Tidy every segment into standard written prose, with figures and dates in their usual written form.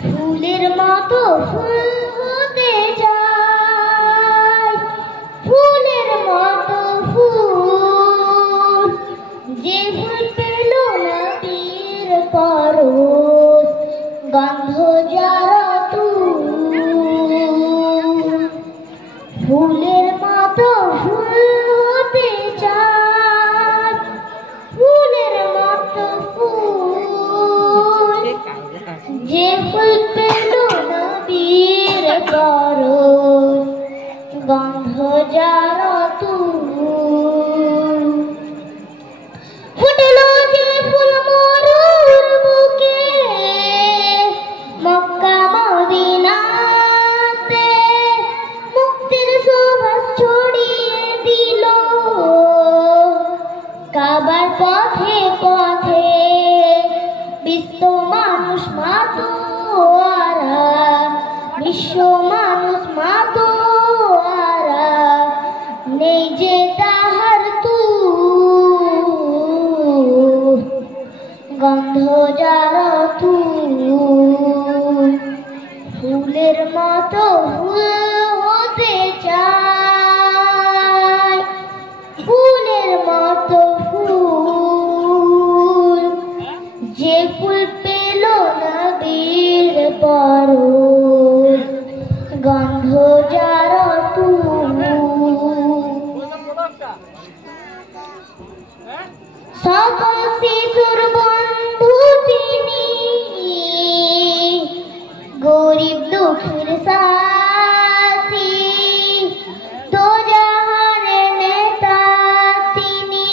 ফুলের মতো ফুল হতে চাই, ফুলের মতো ফুল, যে ফুল পেল না পীর পরশ, গন্ধ যারা তুল। ফুলের মতো ফুল হতে চাই, ফুলের মতো ফুল, যে ফুল পেল না পীর পরশ, গন্ধ যারা তুল। ফুটলো যে ফুল মরুর বুকে, মক্কা মদিনাতে, মুক্তির সুবাস ছড়িয়ে দিল কাবার পথে পথে। বিশ্ব মানুষ মাতোয়ারা, বিশ্ব মানুষ মাতোয়ারা, নেই যে তাহার তুল, গন্ধ যারা তুল। ফুলের মতো ফুল হতে চাই, ফুলের মতো ফুল, যে ফুল পেল না বীর পরশ, গন্ধ যারা তুল। সকল শিশুর বন্ধু তিনি, গরিব দুঃখীর সাথী, দোজাহানের নেতা তিনি,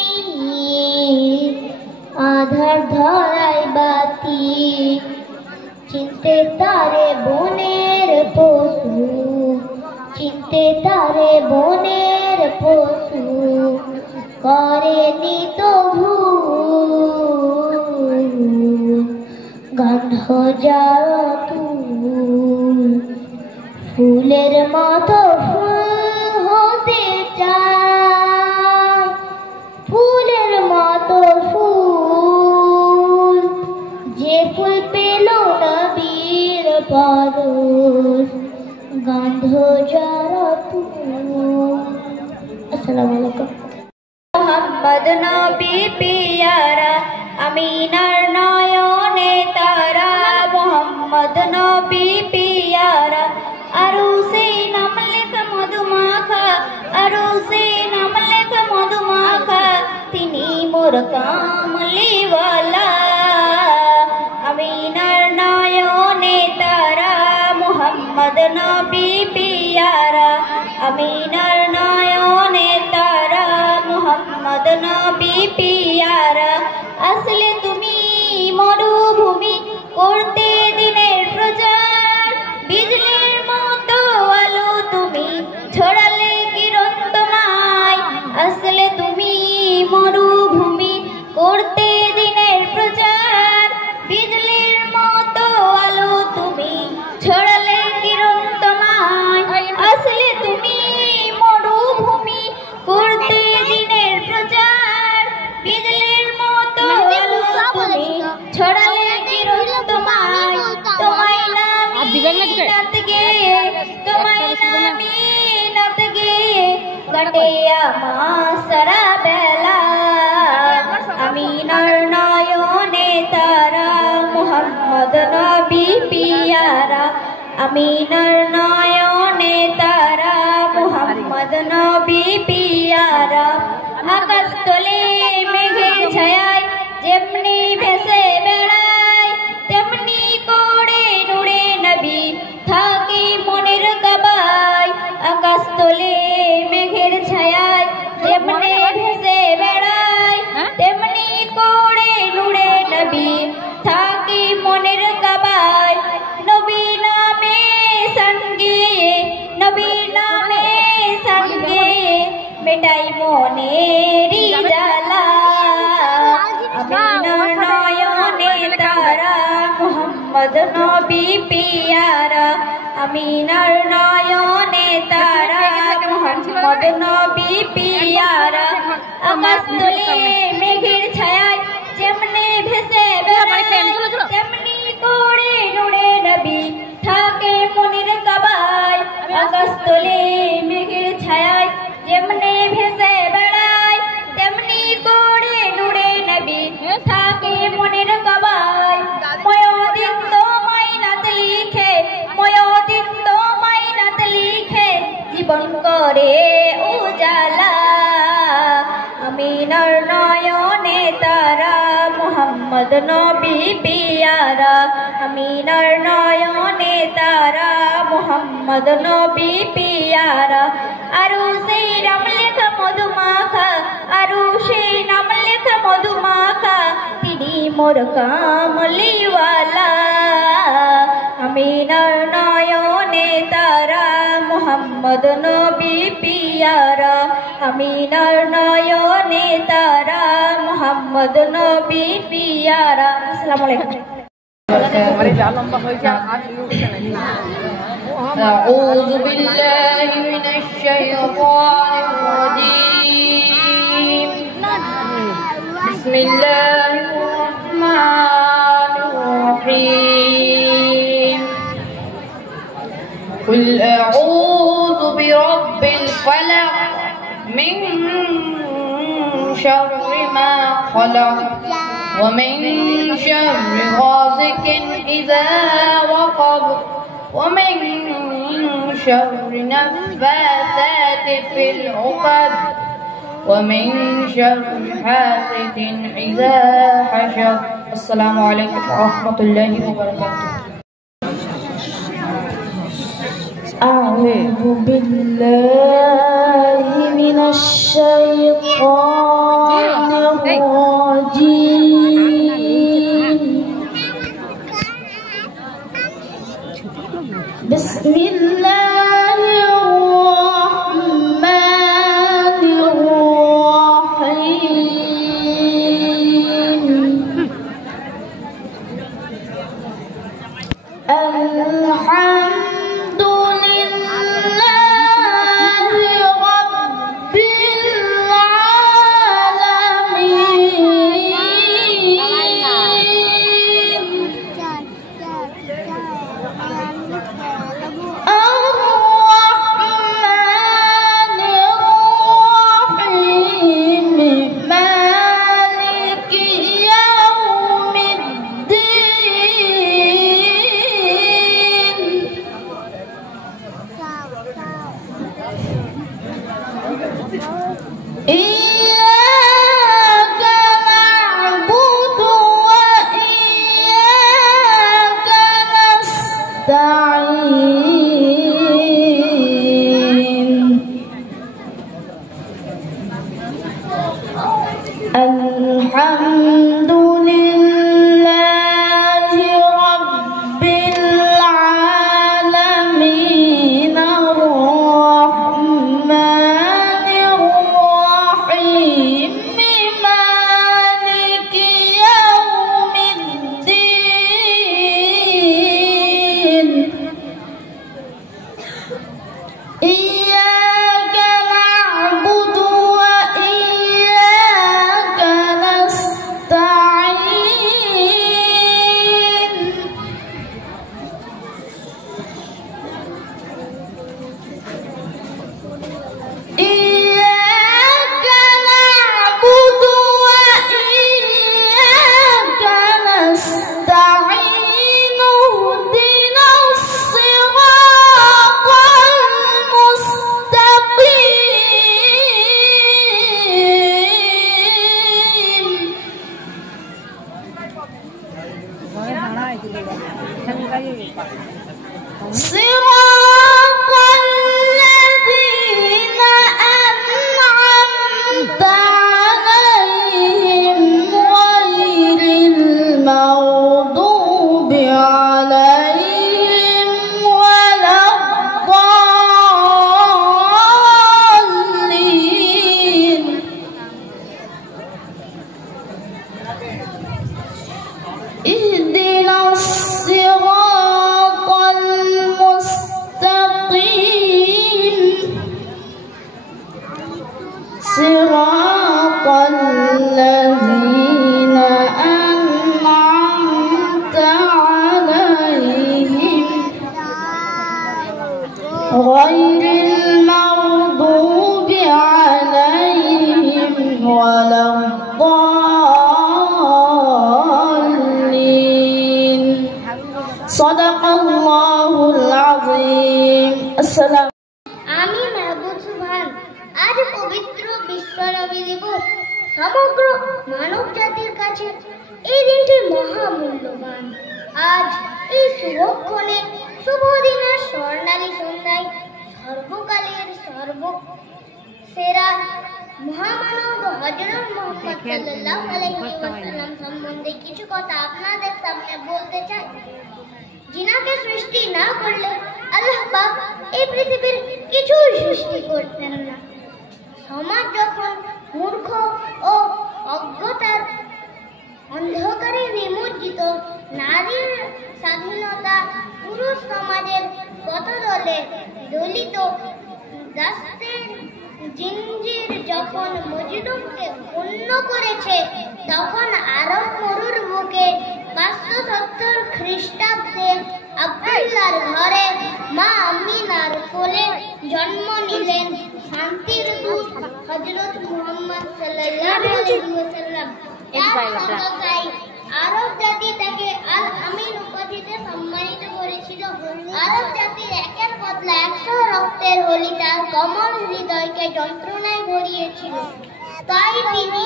আধার ধরাই বাতি, চিনতে তারে বনের পশু, চিনতে তারে বনের পশু, করেনি তো ভুল, গন্ধ যারা তুল। ফুলের মতো ফুল হতে চাই, ফুলের মতো ফুল, যে ফুল পেল না বীর পরশ, গন্ধ যারা তুল। আসসালামু আলাইকুম। মোহাম্মদ নবী পিয়ারা, আমিনার নয়নে তারা, মোহাম্মদ নবী পিয়ারা, আরুসে নাম লেখা মধুমাখা, আরুসে নাম লেখা মধুমাখা, তিনি মোর কামলিওয়ালা। আমিনার নয়নে তারা, মোহাম্মদ নবী পিয়ারা, আমিনার নয়নে তারা, মোহাম্মদ নবী পিয়ারা। আসলে তুমি মরুভূমি করতে দিনের প্রচার, বিজলির মতো আলো তুমি ছড়ালে কিরণ তোমায়। আসলে তুমি মরুভূমি করতে দিনের প্রচার, বিজলির মতো আলো তুমি ছড়ালে কিরণ তোমায়। আসলে তুমি মরুভূমি করতে দিনের প্রচার, বিজলির মতো আলো তুমি ছড়ালে কিরণ তোমায়। তোমায় নামি নাত গে, তোমায় নামি নাত গে, কাটে আমার সারা বেলা। আমিনার নয়নে তারা, মোহাম্মদ নবী পিয়ারা, আমিনার নয়নে তারা, মোহাম্মদ নবী পিয়ারা। আকাশ তলে মেঘের ছায়ায় যেমনি ভেসে বেড়ায়, তেমনি করে নূরে নবী থাকি মনের কাবায়। আকাশ তলে মেঘের ছায়ায় যেমনি ভেসে বেড়ায়, তেমনি করে নূরে নবী থাকি মনের কাবায়। নবী নামে সঙ্গে, নবী নামে সঙ্গে, মেটাই মনেরি জ্বালা। আমিনার নয়নে তারা, মোহাম্মদ নবী পিয়ারা, আমিনার নয়নে তারা, মোহাম্মদ নবী পিয়ারা। আকাশ তলে মেঘের ছায়ায় যেমনি ভেসে বেড়ায়, তেমনি করে নবী পিয়ারা আমিনার নয়নে তারা মুহাম্মদ নবী পিয়ারা আরু সেই নাম লেখা মধুমাখা আরু সেই নাম লেখা মধুমাখা তিনি মোর কামলিওয়ালা আমিনার নয়নে তারা মুহাম্মদ নবী পিয়ারা আমিনার নয়নে তারা মুহাম্মদ নবী পিয়ারা। আসসালামু আলাইকুম। أعوذ بالله من الشيطان الرجيم بسم الله الرحمن الرحيم قل أعوذ برب الفلق من شر ما خلق ومن شر غاسق إذا وقب ومن شر نفاثات في العقد ومن شر حاسد إذا حشر. السلام عليكم ورحمة الله وبركاته. أعوذ بالله من الشيطان الرجيم بسم الله الرحمن الرحيم الحمد لله رب الحمد لله رب العالمين الرحمن الرحيم مالك يوم الدين إياك نعبد وإياك نستعين إياك نعبد وإياك نستعين اهدنا الصراط صراط الذين أنعمت عليهم غير المغضوب عليهم ولا الضالين اهدنا الصراط المستقيم صراط الذين أنعمت عليهم غير المغضوب عليهم ولا الضالين صدق الله العظيم. السلام আমি মাহবুব সুবহান। আজ পবিত্র বিশ্ব নবী দিবস সমগ্র মানব জাতির কাছে এই দিনটি মহামূল্যবান। আজ এই শুভক্ষণে শুভ দিনের স্বর্ণালী সন্ধ্যায় সর্বকালের সর্বসেরা মহামানব হযরত মুহাম্মদ সাল্লাল্লাহু আলাইহি ওয়াসাল্লাম সম্বন্ধে কিছু কথা আপনাদের সামনে বলতে চাই। যিনাকে সৃষ্টি না করলে আল্লাহ পাক এই পৃথিবীর কিছুই সৃষ্টি করতেন না। সমাজ যখন মূর্খ ও অজ্ঞতার অন্ধকারে নিমজ্জিত, নারীর স্বাধীনতা, পুরুষ সমাজের পথদলে দলিত, দাসদের জিঞ্জির যখন মজলুমকে পূর্ণ করেছে, তখন আরব মরুর বুকে 570 খ্রিস্টাব্দে আব্দুল্লাহর ঘরে মা আমিনার কোলে জন্ম নিলেন শান্তির দূত হযরত মুহাম্মদ সাল্লাল্লাহু আলাইহি ওয়াসাল্লাম। আরব জাতি তাকে আল আমিন উপাধিতে সম্মানিত করেছিল। আরব জাতির একের বদলা 100 রক্তের হোলি তার কোমল হৃদয়কে যন্ত্রণায় ভরিয়েছিল। তাই তিনি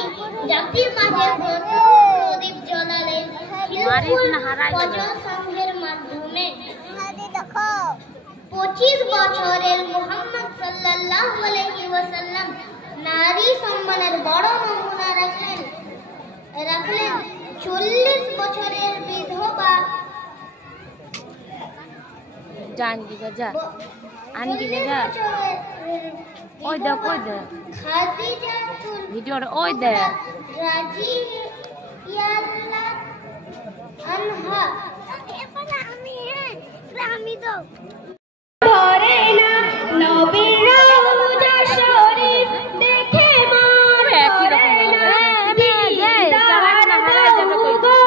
জাতির মাঝে প্রথম প্রদীপ জ্বালালেন সংঘের মাধ্যমে। 25 বছরের মুহাম্মদ সাল্লাল্লাহু আলাইহি ওয়াসাল্লাম নারী সম্মানের বড় নমুনা রাখলেন। 40 বছরের বিধবা ভিডিওর ওই দে আমি তো ধরে না নবীর রওজা শরীফ দেখে মন ভরে না দিদার দাও গো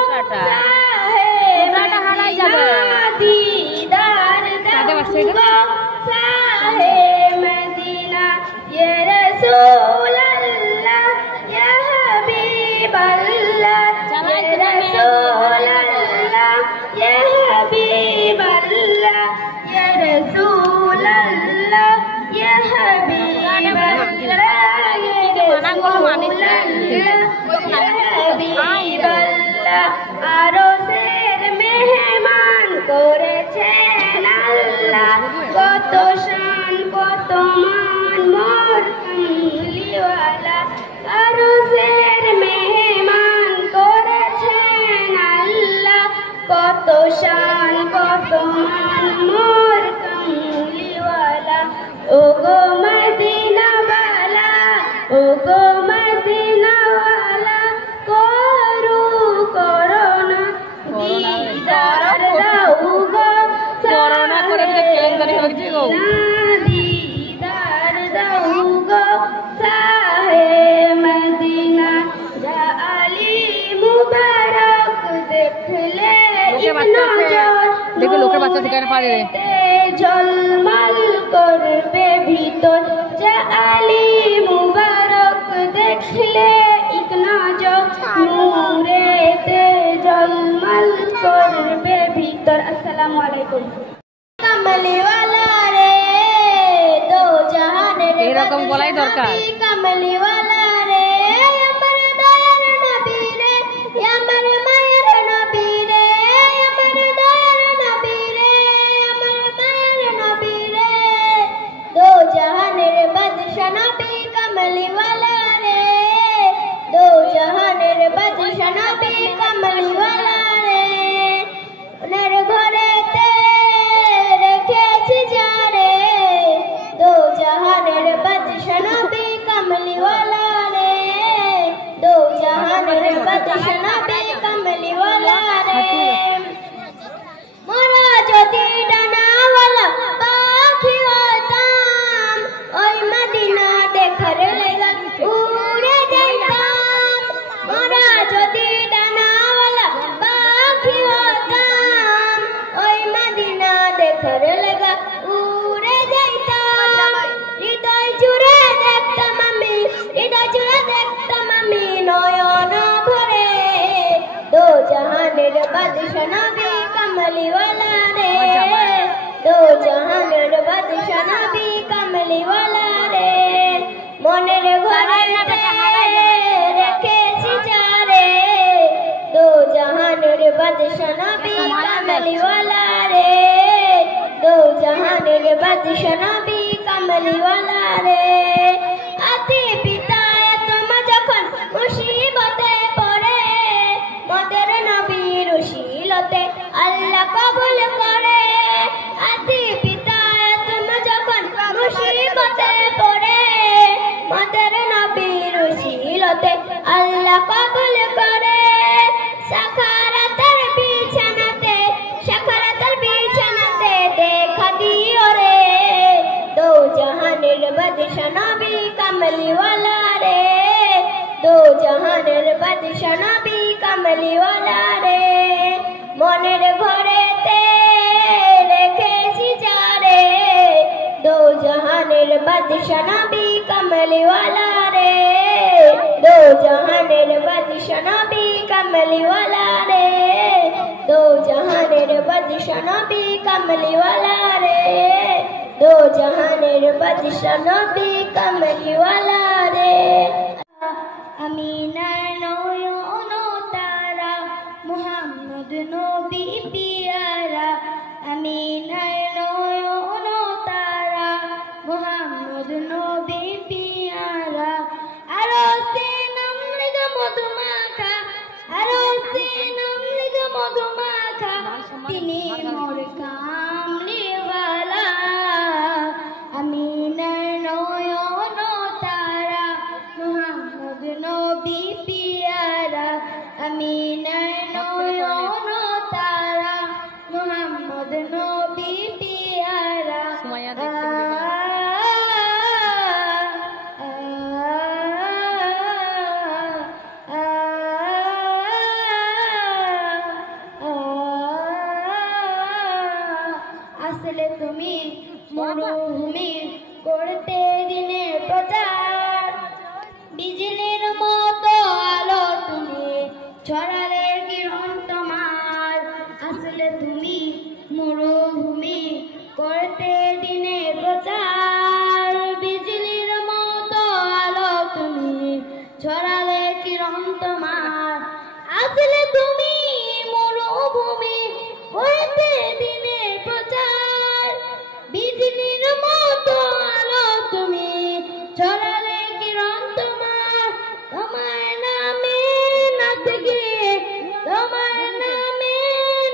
সাহেব দিদার দাও গো সাহেব মদিনা ইয়া রাসূলুল্লাহ ইয়া হাবিবাল্লাহ ইয়া রাসূলুল্লাহ ইয়া হাবিবাল্লাহ ইয়া রাসূলুল্লাহ ইয়া হাবিবাল্লাহ আরশের মেহমান করেছেন আল্লাহ, কত শান কত মান মোর কামলিওয়ালা। আরশের মেহমান করেছেন আল্লাহ, কত শান কত মান মোর কামলিওয়ালা। ও গো মদিনাওয়ালা, ও গো মদিনাওয়ালা, করোনা দিদার দাও গো করোনা করে দিলে কেলেঙ্কারি হচ্ছে গো। দিদার দাও গো সাহে মদিনা। যা আলী মুবারক দেখলে দেখো লোকের বাচ্চা সেখানে পারে ঝলমল করবে ভিতর। যা আলী মুবারক দেখলে এক নজর নূরেতে ঝলমল করবে ভিতর। আসসালামু আলাইকুম। কামলিওয়ালা রে দো জাহানের এরকম বলাই দরকার। কামলিওয়ালা রে আমার দয়ার নবী রে, আমার মায়ের নবী রে, আমার দয়ার নবী রে, আমার মায়ের নবী রে। দো জাহানের বাদশা নবী কামলিওয়ালা রে, দো জাহানের বাদশা নবী কামলিওয়ালা রে। ওনার ঘরেতে রেখেছি যারে, দো জাহানের বাদশা নবী কামলিওয়ালা রে, দো জাহানের বাদশা নবী কামলিওয়ালা রে। মোরা যদি ডানাওয়ালা পাখি হতাম, ওই মদিনা দেখার লাগা উড়ে যাইতাম। মোরা যদি ডানাওয়ালা পাখি হতাম, ওই মদিনা দেখার লাগা উড়ে যাইতাম। হৃদয় জুড়ে দেখতাম আমি, হৃদয় জুড়ে দেখতাম আমি নয়ন ভরে। দো জাহানের বাদশা নবী কামলিওয়ালা রে, দো জাহানের বাদশা নবী কামলিওয়ালা রে। মনের ঘরে বাদশা নবী কামলিওয়ালা রে, দো জাহানের বাদশা নবী কামলিওয়ালা রে। আতি পিতা তোমা যখন মুসিবতে পড়ে, মদের নবীর উসিলতে আল্লাহ কবুল করে। আতি পিতা তোমা যখন মুসিবতে পড়ে, মদের নবীর উসিলতে আল্লাহ কবুল করে। সাখারাতের বিছানাতে, সাখারাতের বিছানাতে দেখা দিও রে, দো জাহানের বাদশা নবী কামলিওয়ালা রে, দো জাহানের বাদশা নবী কামলিওয়ালা রে। মনের ঘরেতে রেখেছি যারে, দো জাহানের বাদশা নবী কামলিওয়ালা রে, দো জাহানের বাদশা নবী কামলিওয়ালা রে, দো জাহানের বাদশা নবী কামলিওয়ালা রে, দো জাহানের বাদশা নবী কামলিওয়ালা রে। আমিনার নয়ন তারা মুহাম্মদ নবী পিয়ারা, আমিনার নয়ন তারা মুহাম্মদ নবী পিয়ারা। আরো সে নামৃগ মধুমাখা, আরো সে নামৃগ মধুমাখা, তিনি মোর কামলিওয়ালা। আমিনার নয়ন তারা মুহাম্মদ নবী পিয়ারা, আমিনার নয়ন তারা মুহাম্মদ নবী পিয়ারা। আসলে তুমি মরুভূমি করতে দিনের প্রচার, বিজলির মতো আলো তুমি ছড়ালে কিরণ তোমার। আসলে তুমি মরুভূমি করতে দিনের প্রচার, বিজলির মতো আলো তুমি ছড়ালে কিরণ তোমার। আসলে তুমি মরুভূমি করতে দিনের প্রচার, বিজলির মতো আলো তুমি ছড়ালে কিরণ তোমার। তোমার নামে নাচে গিয়ে, তোমার নামে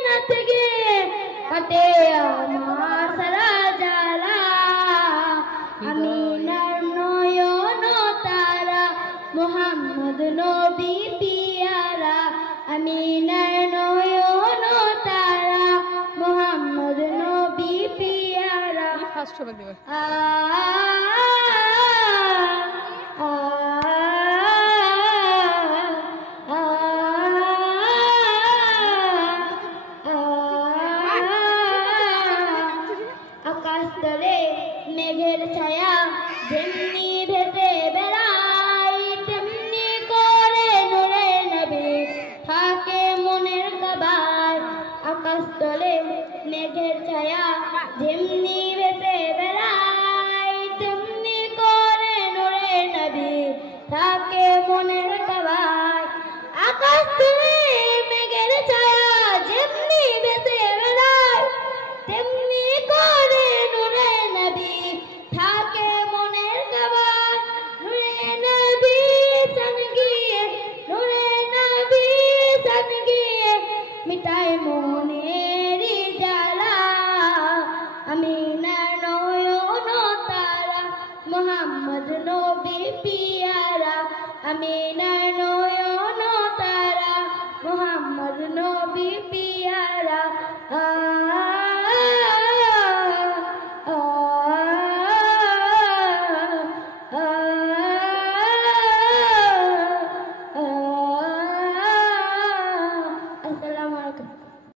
নাচে গিয়ে কাটে আমার সারা জ্বালা। আমিনার নয়ন তারা মুহাম্মদ নবী পিয়ারা, আমিনার নয়ন তারা মুহাম্মদ নবী পিয়ারা। আকাশ তলে মেঘের ছায়া যেমনি ভেসে বেড়াই, তেমনি করে নূরে নবী থাকে মনের কাবায়। আকাশ তলে মেঘের ছায়া যেমনি ভেসে বেড়াই, তেমনি করে নূরে নবী থাকে মনের কাবায়। আকাশ তলে মেঘের ছায়া যেমনি ভেসে বেড়ায়, তেমনি করে নূরে নবী থাকে মনের কাবায়। নূরে নবী সান গিয়ে, নূরে নবী সান গিয়ে মিটায় মনের জ্বালা। আমিনার নয়ন তারা মুহাম্মদ নবী পিয়ারা, আমিনার